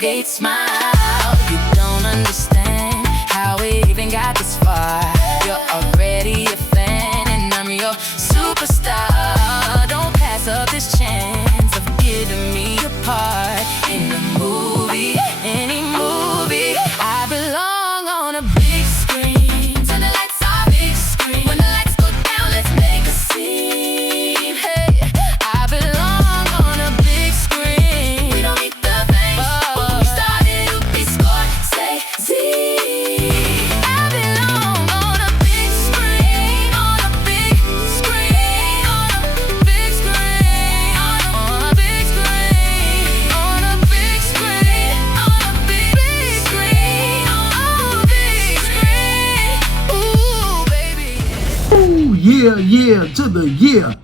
Colgate smile. You don't understand how we even got this far. You're already a fan and I'm your superstar. Don't pass up this chance of giving me a part in a movie, any movie. I belong on a big screen. Turn the lights off, big screen. When the lights go down, let's make a scene. Hey, I belong on a big screen. We don't need the fame, but when we started, it'll be Scorsese. I belong on a big screen, on a big screen, on a big screen, on a big screen, on a big screen, on a big screen, on a big screen. Ooh, baby. Ooh, yeah, to the yeah.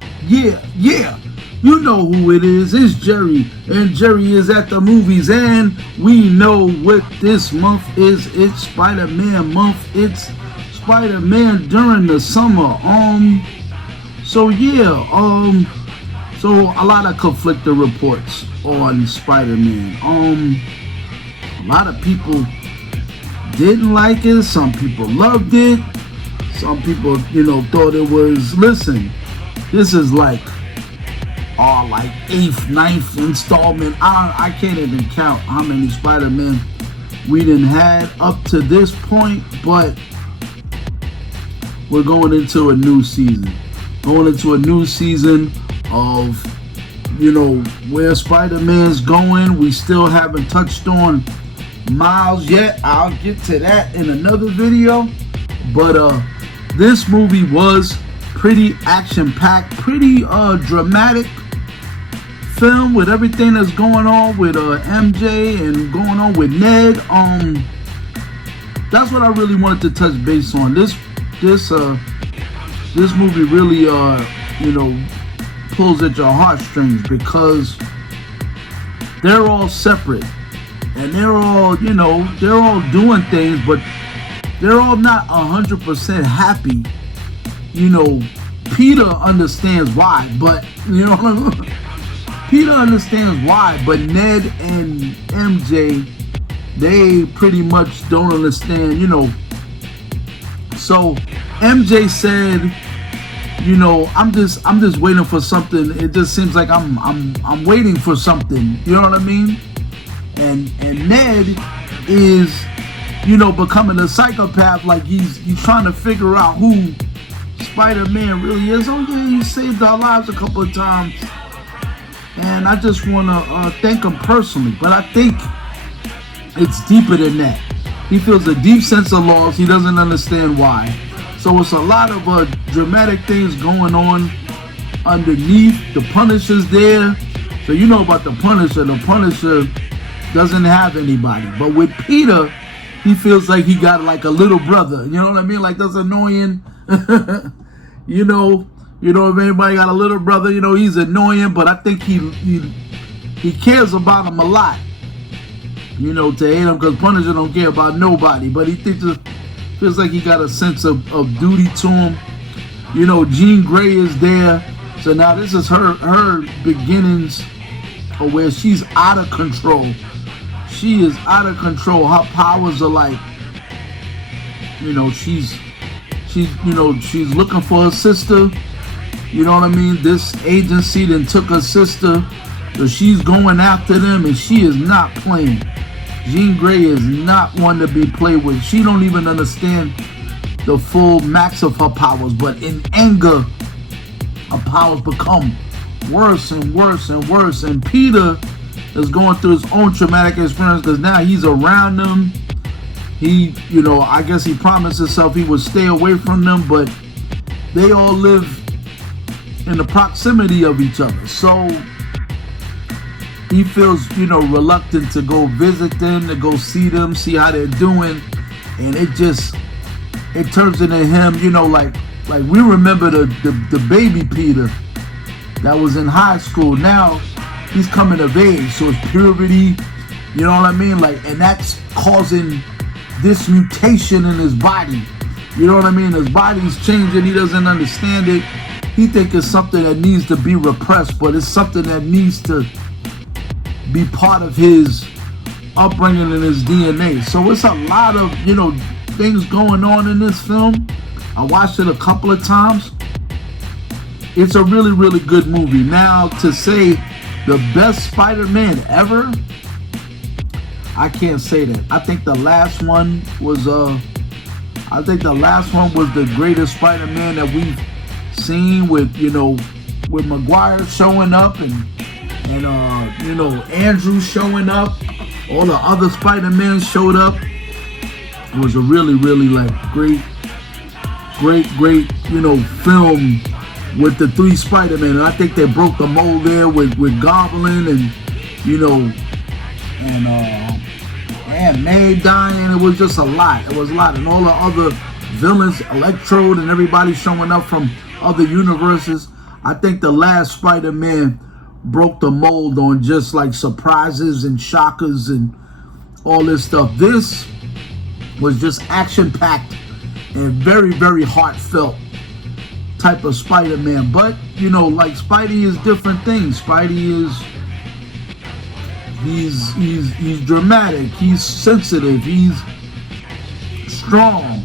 You know who it is. It's Jerry, and Jerry is at the movies, and we know what this month is. It's Spider-Man month. It's Spider-Man during the summer. So a lot of conflicting reports on Spider-Man. A lot of people didn't like it. Some people loved it. Some people, thought it was, listen, this is like 8th, 9th installment. I can't even count how many Spider-Man we done had up to this point, but we're going into a new season. Going into a new season of, where Spider-Man's going. We still haven't touched on Miles yet. I'll get to that in another video. But this movie was pretty action-packed, pretty dramatic film with everything that's going on with MJ and going on with Ned. That's what I really wanted to touch base on. This movie really pulls at your heartstrings because they're all separate and they're all doing things, but they're all not 100% happy. Peter understands why, but Peter understands why, but Ned and MJ, they pretty much don't understand, So MJ said, I'm just waiting for something. It just seems like I'm waiting for something. You know what I mean? And Ned is, becoming a psychopath. Like he's trying to figure out who Spider-Man really is. Oh yeah, he saved our lives a couple of times. And I just want to thank him personally. But I think it's deeper than that. He feels a deep sense of loss. He doesn't understand why. So it's a lot of dramatic things going on underneath. The Punisher's there. So you know about the Punisher. The Punisher doesn't have anybody. But with Peter, he feels like he got like a little brother. You know what I mean? Like that's annoying. If anybody got a little brother, he's annoying, but I think he cares about him a lot. To hate him, because Punisher don't care about nobody, but he feels like he got a sense of duty to him. Jean Grey is there, so now this is her beginnings of where she's out of control. She is out of control. Her powers are like, she's looking for her sister. You know what I mean? This agency then took her sister, so she's going after them, and she is not playing. Jean Grey is not one to be played with. She don't even understand the full max of her powers, but in anger, her powers become worse and worse and worse. And Peter is going through his own traumatic experience because now he's around them. He, I guess he promised himself he would stay away from them, but they all live in the proximity of each other. So he feels, reluctant to go visit them, to go see them, see how they're doing. And it turns into him, like we remember the baby Peter that was in high school. Now he's coming of age, so it's puberty, you know what I mean? And that's causing this mutation in his body. You know what I mean? His body's changing. He doesn't understand it. He thinks it's something that needs to be repressed, but it's something that needs to be part of his upbringing and his DNA. So it's a lot of, things going on in this film. I watched it a couple of times. It's a really, really good movie. Now, to say the best Spider-Man ever, I can't say that. I think the last one was the greatest Spider-Man that we've seen, with Maguire showing up and Andrew showing up. All the other Spider-Men showed up. It was a really, really great, film with the three Spider-Men. And I think they broke the mold there with Goblin and Aunt May dying. It was just a lot. It was a lot. And all the other villains, Electrode and everybody showing up from other universes. I think the last Spider-Man broke the mold on just surprises and shockers and all this stuff. This was just action-packed and very, very heartfelt type of Spider-Man. But Spidey is different things. Spidey is he's dramatic, he's sensitive, he's strong,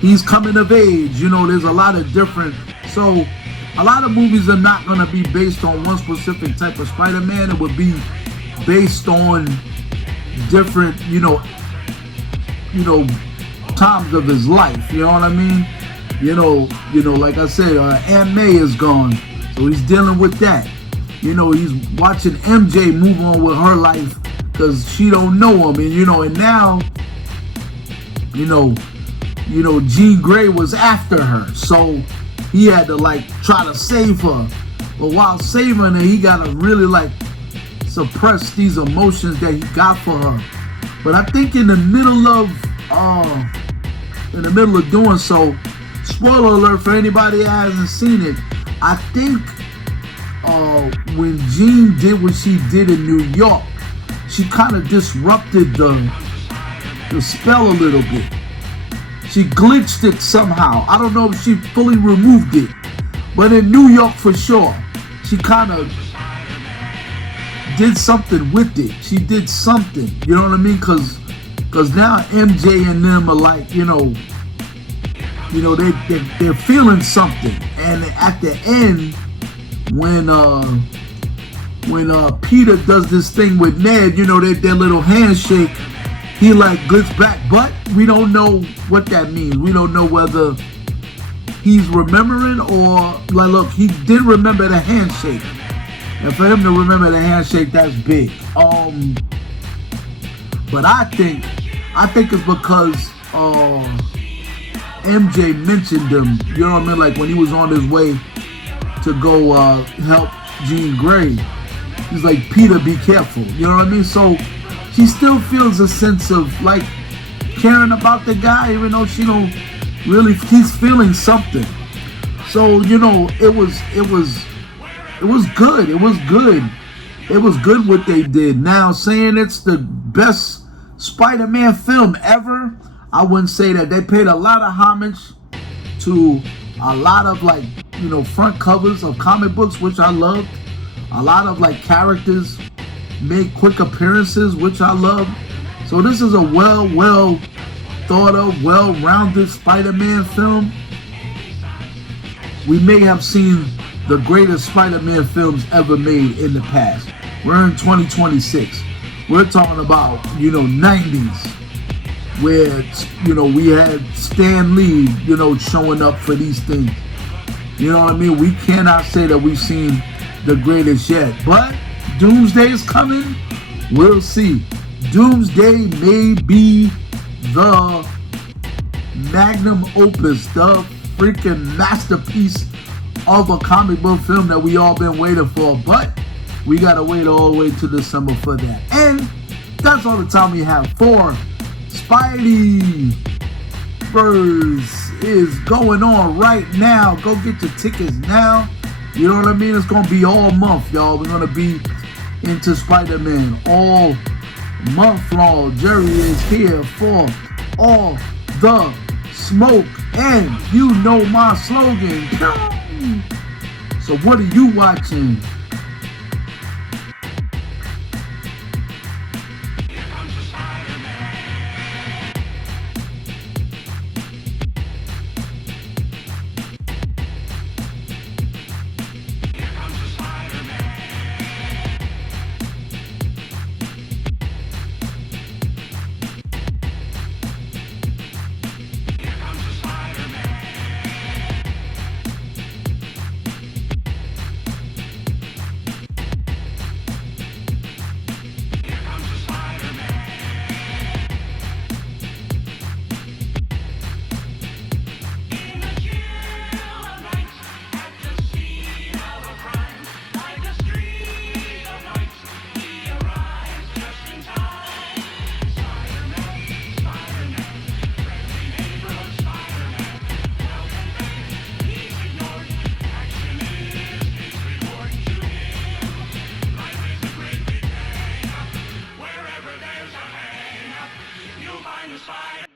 he's coming of age. There's a lot of different. So a lot of movies are not going to be based on one specific type of Spider-Man. It would be based on different, times of his life. You know what I mean? Like I said, Aunt May is gone, so he's dealing with that. He's watching MJ move on with her life because she don't know him, and now, Jean Grey was after her, so he had to try to save her. But while saving her, he gotta really suppress these emotions that he got for her. But I think in the middle of doing so, spoiler alert for anybody that hasn't seen it, I think when Jean did what she did in New York, she kind of disrupted the spell a little bit. She glitched it somehow. I don't know if she fully removed it, but in New York for sure, she kind of did something with it. She did something, you know what I mean? Because now MJ and them are they're feeling something. And at the end, when Peter does this thing with Ned, their little handshake, he glitched back, but we don't know what that means. We don't know whether he's remembering or look, he did remember the handshake. And for him to remember the handshake, that's big. But I think it's because MJ mentioned him, you know what I mean? When he was on his way to go help Jean Grey, he's like, Peter, be careful, you know what I mean? So she still feels a sense of caring about the guy, even though she don't really. He's feeling something. So it was good. It was good. It was good what they did. Now, saying it's the best Spider-Man film ever, I wouldn't say that. They paid a lot of homage to a lot of front covers of comic books, which I loved. A lot of characters made quick appearances, which I love. So this is a well thought of, well-rounded Spider-Man film. We may have seen the greatest Spider-Man films ever made in the past. We're in 2026. We're talking about, 90s, where, we had Stan Lee, showing up for these things. You know what I mean? We cannot say that we've seen the greatest yet, but Doomsday is coming. We'll see. Doomsday may be the magnum opus, the freaking masterpiece of a comic book film that we all been waiting for, but we gotta wait all the way to December for that. And that's all the time we have for Spidey Verse is going on right now. Go get your tickets now. You know what I mean? It's gonna be all month, y'all. We're gonna be into Spider-Man all month long. Jerry is here for all the smoke, and you know my slogan. So what are you watching? spy.